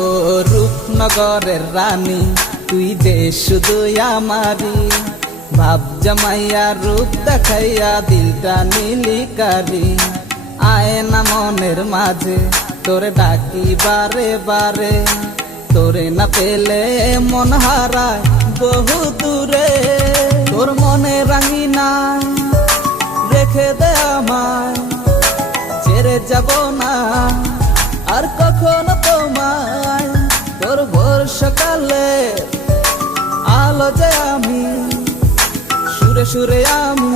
ও রূপনগরের রানী তুই যে শুধু আমারি, ভাব জমাইয়া রূপ দেখাইয়া দিলটা নীলিকারি। আয় না মনের মাঝে তোরে ডাকি বারে বারে, তোরে না পেলে মন হারায় বহু দূরে। তোর মনে রাঙিনা রেখে দে আমায়, ছেড়ে যাব না আর কখনো তোমায়। তোর ভোর সকালে আলো যে আমি, সুরে সুরে আমি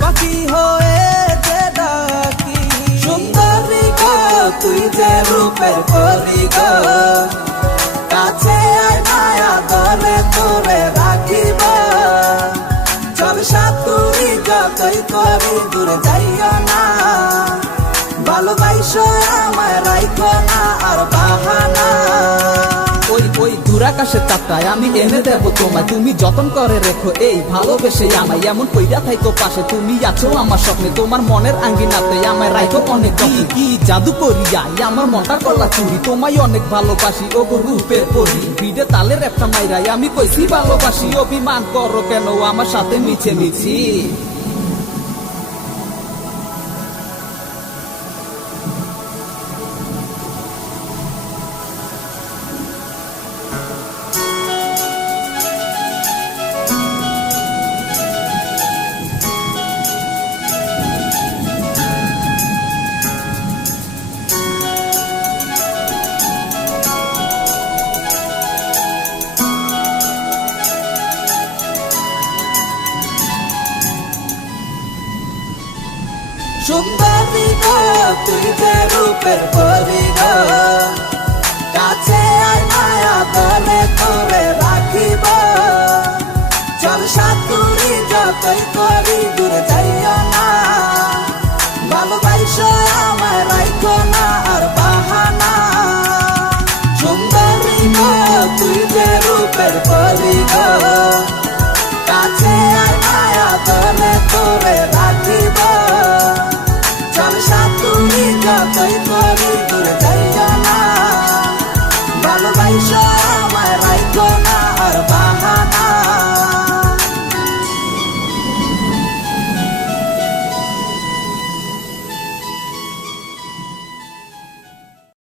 পাখি হয়ে যে ডাকি। সুন্দরী গো তুই যে রূপের পরি গো, কাছে আয় মায়া ধরে তোরে রাখিব। চল সাতুরি যতই করি দূরে যাইও না, ভালোবাসো আমায় রাইখো না আর বাহানা। ওই ওই দূরাকাশের তাপটায় আমি এনে দেব তোমায়, তুমি যতন করে রেখো এই ভালোবেসে আমায়। এমন কইরা থাইকো পাশে তুমি আছো আমার স্বপ্নে, তোমার মনের আঙ্গিনাতে আমায় রাইখো অনেক। কি জাদু করিয়া আমার মনটা করলা চুরি, তোমায় অনেক ভালোবাসি ও গো রূপের পরি। ভিড়ে তালের একটা মাইরাই আমি কইছি ভালোবাসি, অভিমান করো কেন আমার সাথে মিছে মিছি। সুন্দরী গো তুই যে রূপের পরি গো, কাছে আয় মায়া ধরে তোরে রাখিব। চল সাতুরি যতই করি দূরে যাইও না, ভালোবাসো আমায় রাইখো না আর বাহানা। সুন্দরী গো তুই যে রূপের পরি গো, কাছে আয় মায়া ধরে তোরে রাখিব। চল সাতুরি যতই করি দূরে যাইও না, ভালোবাসো